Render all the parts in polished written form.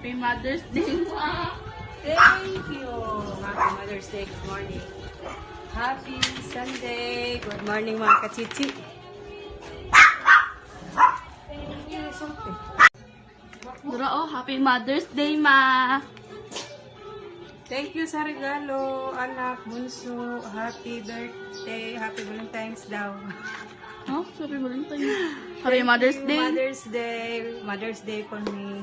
Happy Mother's Day, Ma. Thank you. Happy Mother's Day. Good morning. Happy Sunday. Good morning mga kachichi. Dura, oh, Happy Mother's Day, Ma. Thank you sa regalo, anak, bunso. Happy birthday. Happy Valentine's daw. Oh, Happy Valentine's. Happy Mother's Thank you, Day. Mother's Day. Mother's Day for me.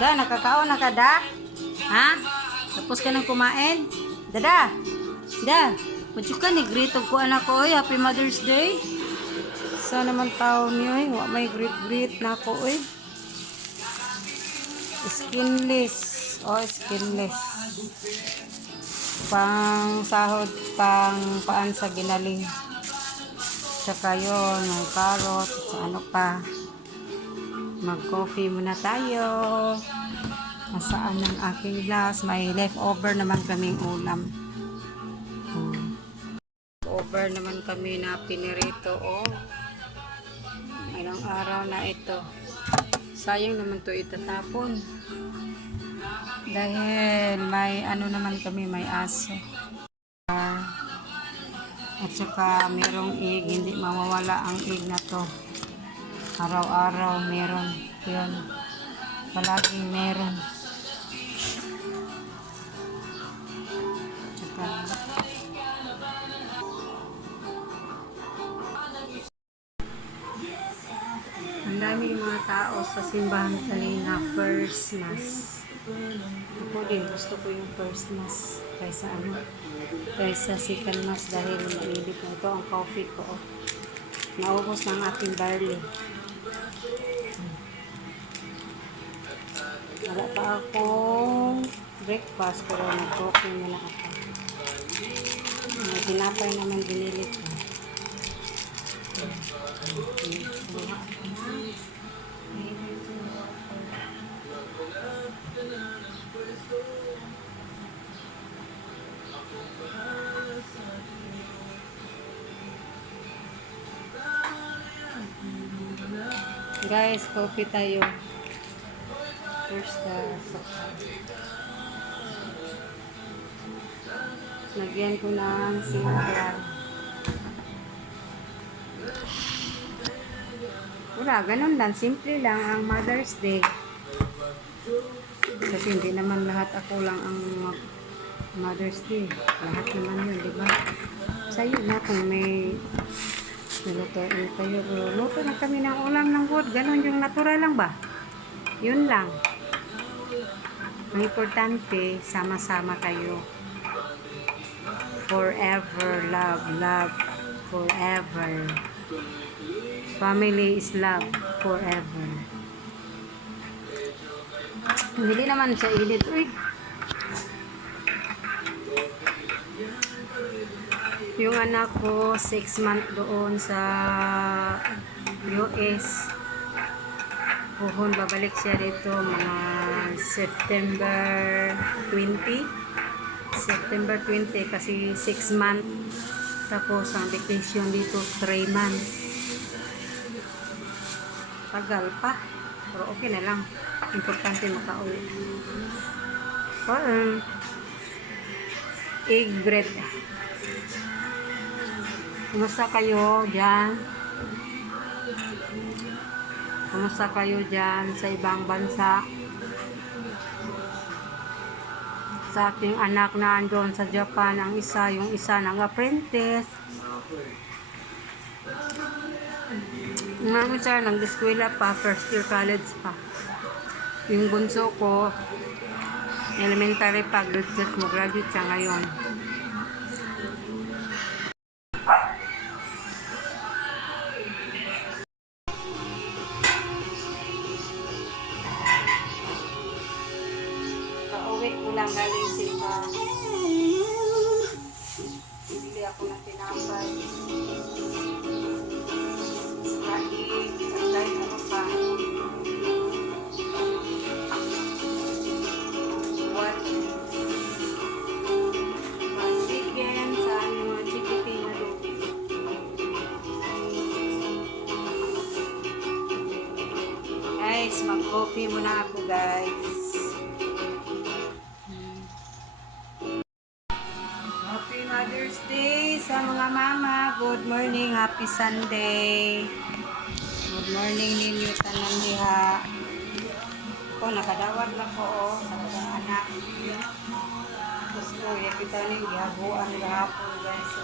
Da, nakakaon na ka, da? Ha? Tapos ka nang kumain? Dada! Da! Madyo ka ni greet ko anak ko, oy. Happy Mother's Day. Sa naman taon niyo, eh. Wa may greet na ako, eh. Skinless. Oh, skinless. Pang sahod, pang paan sa ginaling. Tsaka yun, yung carrot, sa ano pa. Mag-coffee muna tayo. Nasaan ang aking glass? May leftover naman kaming ulam. Over naman kami na pinirito. Oh. Ilang araw na ito. Sayang naman to itatapon. Dahil may ano naman kami, may aso. At saka merong egg, hindi mawawala ang egg na to. Araw-araw meron. Yun. Palaging meron. Saka ang daming mga tao sa simbahan kanina, first mass. Ako din, gusto ko yung first mass kaysa ano, kaysa second mass dahil mainit na ito ang coffee ko. Naubos ng ating barley. Wala pa akong breakfast pero nag-coffee muna ako. Tinapay naman dinilit ko. Guys, coffee tayo. First, lagyan ko ng sinklar. Wala, ganun lang. Simple lang ang Mother's Day. Kasi hindi naman lahat ako lang ang Mother's Day. Lahat naman yun, di ba? Sa'yo na kung may nilutuin kayo. Luto na kami ng ulam ng wood. Ganun yung natural lang ba? Yun lang. Ang importante, sama-sama kayo. Forever, love, love, forever. Family is love, forever. Hindi naman siya init. Uy! Yung anak ko, 6 months doon sa US. Puhon, babalik siya dito mga September 20. September 20 kasi 6 months. Tapos ang vacation dito 3 months. Tagal pa. Pero okay na lang. Importante makauwi. Egg bread. Kumusta kayo dyan? Kumusta kayo dyan sa ibang bansa? Sa ating anak na andon sa Japan, ang isa, yung isa nag-apprentice. Mga isa nag-eskwela pa, first year college pa. Yung bunso ko, elementary pa, graduate siya ngayon. Kauwi ko lang galing sa bili ako ng tinapay. Kain, kahit ano pa. Chicken sa aming mga chikiti na doon. Guys, mag-coffee Coffee muna ako, guys. Happy Mother's Day sa mga mama. Good morning, happy Sunday. Good morning ninyo tanan diha. Ako nakadawat na ko sa mga anak. Gusto ya kita ning gihaguan gahapon, guys.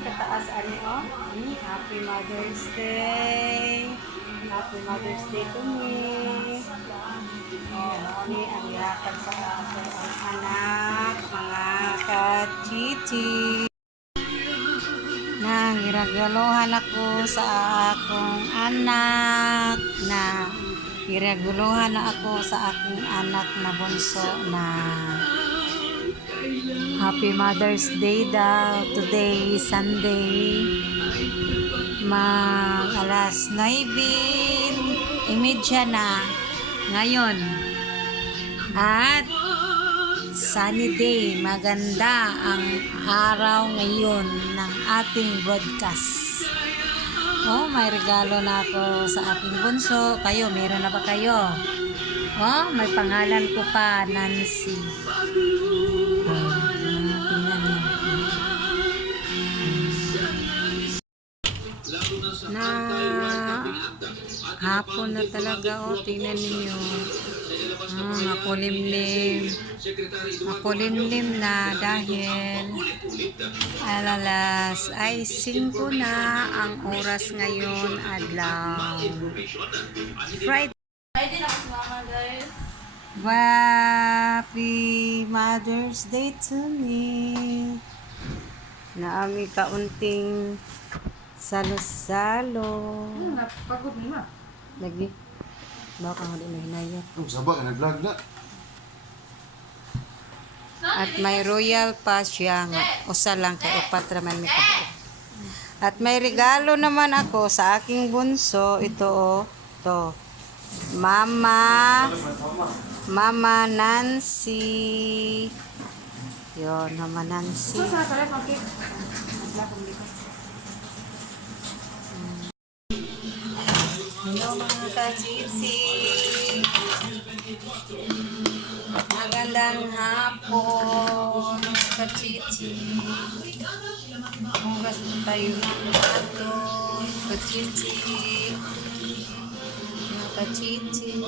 Kataas ani Happy Mother's Day. Happy Mother's Day to me. Ini ang yakag sa akong anak, mga kachichi. Hiraguluhan ako sa akong anak na hiraguluhan na ako sa aking anak na bunso na Happy Mother's Day daw. Today, Sunday. Alas 9:30 na ngayon. At sunny day, maganda ang araw ngayon ng ating broadcast. May regalo na ako sa aking bunso. Kayo, meron na ba kayo? May pangalan ko pa, Nancy. Tingnan niyo. Na hapon na talaga, tingnan niyo. Makulimlim na dahil alas ay 5 na ang oras ngayon adlaw. Friday. Friday na ako mama, guys. Happy Mother's Day to me. Naami kaunting salo-salo. Napagod mo ma. Lagi. Baka nga din na hinayat. Sabak, nag-vlog na. At may royal pa siya nga. Usa lang kay upat raman may kabuo. At may regalo naman ako sa aking bunso. Ito to. Mama Nancy. Yon, Mama Nancy. Hello mga kachichi. Magandang hapon mga kachichi. Hugas tayo ng plato. Kachichi. Mga kachichi.